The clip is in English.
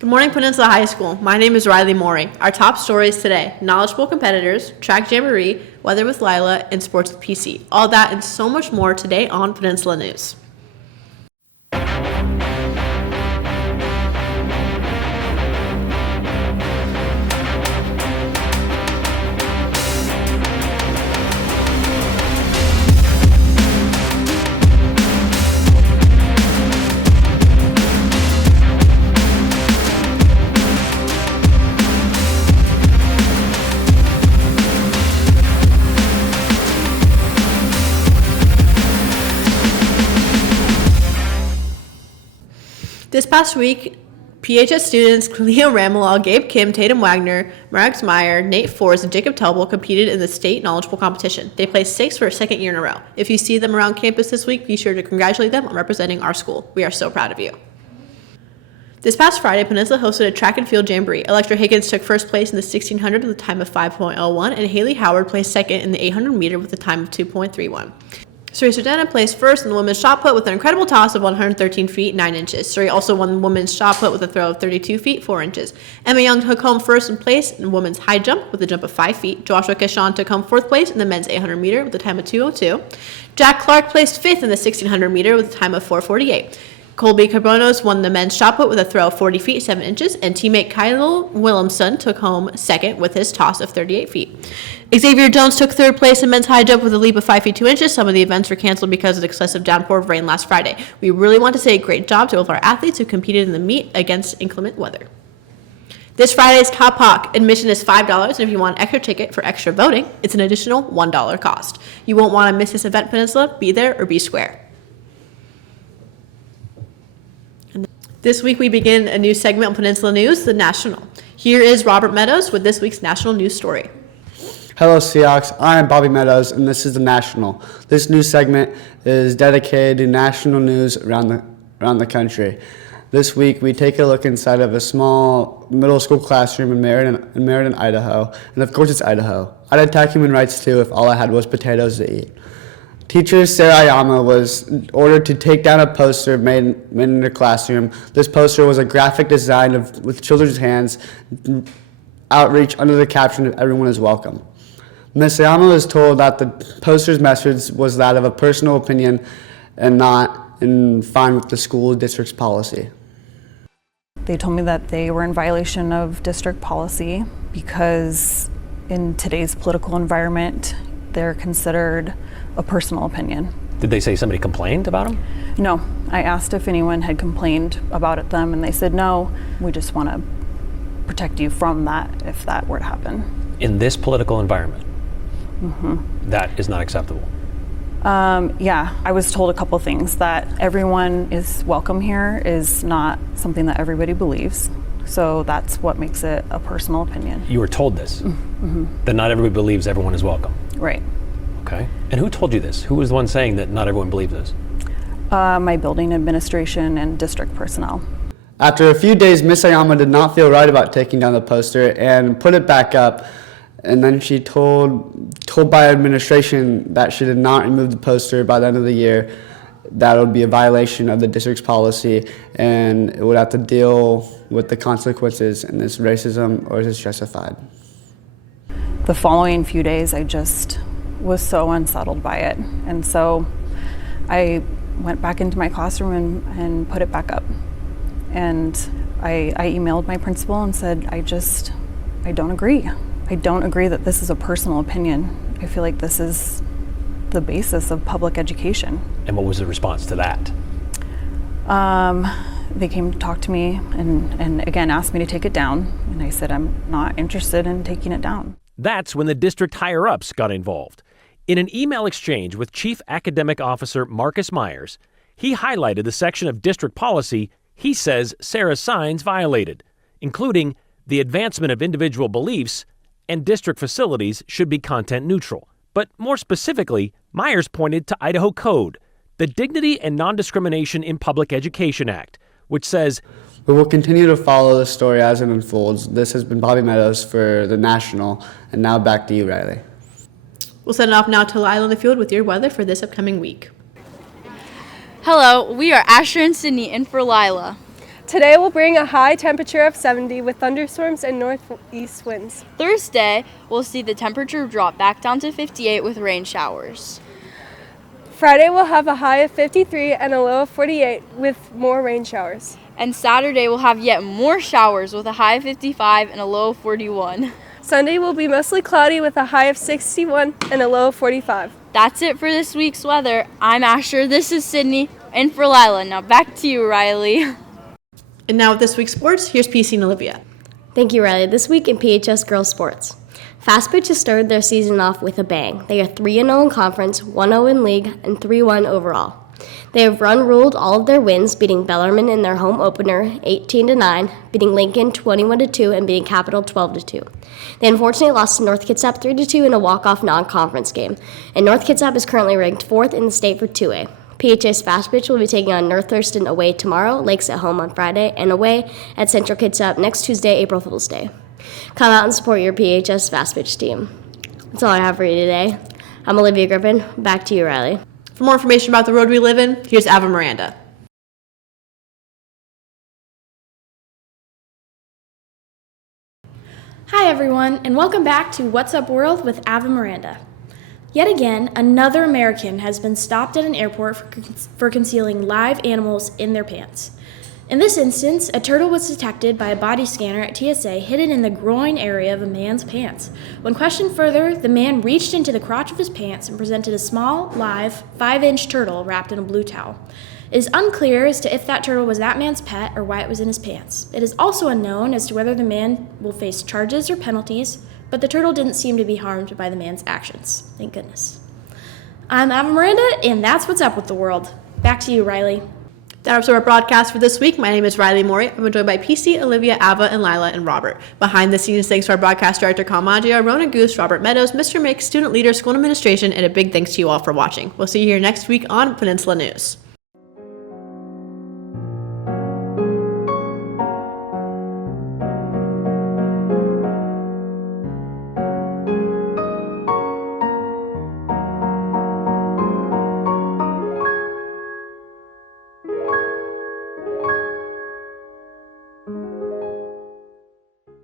Good morning, Peninsula High School. My name is Riley Morey. Our top stories today: knowledgeable competitors, track jamboree, weather with Lila, and sports with PC. All that and so much more today on Peninsula News. This past week, PHS students Leo Ramelau, Gabe Kim, Tatum Wagner, Max Meyer, Nate Forrest, and Jacob Telbel competed in the state knowledgeable competition. They placed sixth for a second year in a row. If you see them around campus this week, be sure to congratulate them on representing our school. We are so proud of you. This past Friday, Peninsula hosted a track and field jamboree. Electra Higgins took first place in the 1600 with a time of 5.01, and Haley Howard placed second in the 800 meter with a time of 2.31. Suri Sardana placed first in the women's shot put with an incredible toss of 113 feet 9 inches. Suri also won the women's shot put with a throw of 32 feet 4 inches. Emma Young took home first in place in the women's high jump with a jump of 5 feet. Joshua Kashan took home fourth place in the men's 800 meter with a time of 2:02. Jack Clark placed fifth in the 1600 meter with a time of 4:48. Colby Carbonos won the men's shot put with a throw of 40 feet 7 inches, and teammate Kyle Williamson took home second with his toss of 38 feet. Xavier Jones took third place in men's high jump with a leap of 5 feet 2 inches. Some of the events were canceled because of the excessive downpour of rain last Friday. We really want to say a great job to all of our athletes who competed in the meet against inclement weather. This Friday's Top Hawk admission is $5, and if you want an extra ticket for extra voting, it's an additional $1 cost. You won't want to miss this event, Peninsula. Be there or be square. This week we begin a new segment on Peninsula News, The National. Here is Robert Meadows with this week's national news story. Hello Seahawks, I am Bobby Meadows and this is The National. This news segment is dedicated to national news around the country. This week we take a look inside of a small middle school classroom in Meriden, Idaho. And of course it's Idaho. I'd attack human rights too if all I had was potatoes to eat. Teacher Sarah Ayama was ordered to take down a poster made in her classroom. This poster was a graphic design with children's hands, outreach under the caption of "Everyone is welcome." Ms. Ayama was told that the poster's message was that of a personal opinion and not in fine with the school district's policy. They told me that they were in violation of district policy because in today's political environment, they're considered a personal opinion. Did they say somebody complained about them? No. I asked if anyone had complained about them, and they said no. We just want to protect you from that if that were to happen. In this political environment? Mm-hmm. That is not acceptable. Yeah, I was told a couple things. That everyone is welcome here is not something that everybody believes. So that's what makes it a personal opinion. You were told this? Mm-hmm. That not everybody believes everyone is welcome? Right. Okay. And who told you this? Who was the one saying that not everyone believes this? My building administration and district personnel. After a few days, Miss Ayama did not feel right about taking down the poster and put it back up. And then she told by administration that she did not remove the poster by the end of the year. That would be a violation of the district's policy, and it would have to deal with the consequences, and is racism or is it justified? The following few days, I just was so unsettled by it. And so I went back into my classroom and put it back up. And I emailed my principal and said, I don't agree. I don't agree that this is a personal opinion. I feel like this is the basis of public education. And what was the response to that? They came to talk to me and again asked me to take it down. And I said, I'm not interested in taking it down. That's when the district higher-ups got involved. In an email exchange with Chief Academic Officer Marcus Myers, he highlighted the section of district policy he says Sarah Signs violated, including the advancement of individual beliefs and district facilities should be content neutral. But more specifically, Myers pointed to Idaho Code, the Dignity and Non-Discrimination in Public Education Act, which says, We will continue to follow the story as it unfolds. This has been Bobby Meadows for The National, and now back to you, Riley. We'll send it off now to Lila in the field with your weather for this upcoming week. Hello, we are Asher and Sydney in for Lila. Today will bring a high temperature of 70 with thunderstorms and northeast winds. Thursday, we'll see the temperature drop back down to 58 with rain showers. Friday will have a high of 53 and a low of 48 with more rain showers. And Saturday, we'll have yet more showers with a high of 55 and a low of 41. Sunday will be mostly cloudy with a high of 61 and a low of 45. That's it for this week's weather. I'm Asher, this is Sydney, and for Lila. Now back to you, Riley. And now with this week's sports, here's PC and Olivia. Thank you, Riley. This week in PHS Girls Sports. Fast Pitch has started their season off with a bang. They are 3-0 in conference, 1-0 in league, and 3-1 overall. They have ruled all of their wins, beating Bellarmine in their home opener 18-9, beating Lincoln 21-2, and beating Capital 12-2. They unfortunately lost to North Kitsap 3-2 in a walk-off non-conference game, and North Kitsap is currently ranked 4th in the state for 2A. PHS Fast Pitch will be taking on North Thurston away tomorrow, Lakes at home on Friday, and away at Central Kitsap next Tuesday, April Fool's Day. Come out and support your PHS Fast Pitch team. That's all I have for you today. I'm Olivia Griffin. Back to you, Riley. For more information about the road we live in, here's Ava Miranda. Hi everyone, and welcome back to What's Up World with Ava Miranda. Yet again, another American has been stopped at an airport for concealing live animals in their pants. In this instance, a turtle was detected by a body scanner at TSA hidden in the groin area of a man's pants. When questioned further, the man reached into the crotch of his pants and presented a small, live, 5-inch turtle wrapped in a blue towel. It is unclear as to if that turtle was that man's pet or why it was in his pants. It is also unknown as to whether the man will face charges or penalties, but the turtle didn't seem to be harmed by the man's actions. Thank goodness. I'm Ava Miranda, and that's what's up with the world. Back to you, Riley. That wraps up our broadcast for this week. My name is Riley Morey. I'm joined by PC, Olivia, Ava, and Lila, and Robert. Behind the scenes, thanks to our broadcast director, Kalmagia, Rona Goose, Robert Meadows, Mr. Mix, student leader, school administration, and a big thanks to you all for watching. We'll see you here next week on Peninsula News.